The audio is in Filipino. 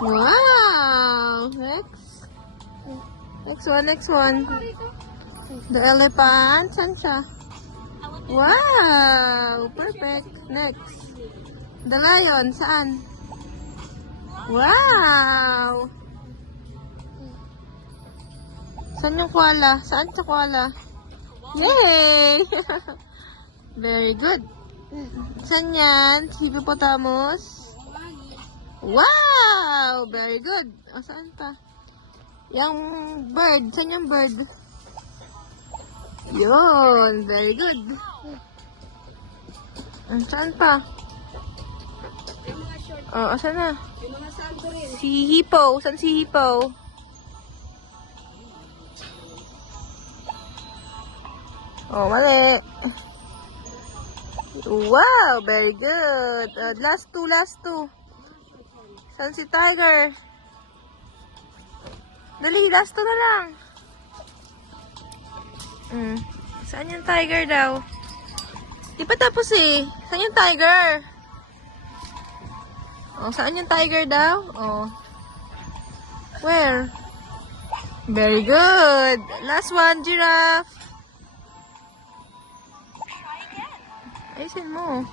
Wow! Next. Next one. The elephant. Saan siya? Wow! Perfect. Next. The lion. Saan? Wow! Saan yung koala? Saan sa koala? Yay! Very good. Saan yan? Hippopotamus? Wow! Very good. O, saan pa? Yung bird. Saan yung bird? Yun. Very good. Saan pa? O, saan na? Si Hippo. Saan si Hippo? Oh, mali. Wow, very good. Last two. Saan si Tiger? Dali, last two na lang. Saan yung tiger daw? Di pa tapos eh. Saan yung tiger? Oh, saan yung tiger daw? Oh. Where? Very good. Last one, giraffe. Ayusin mo.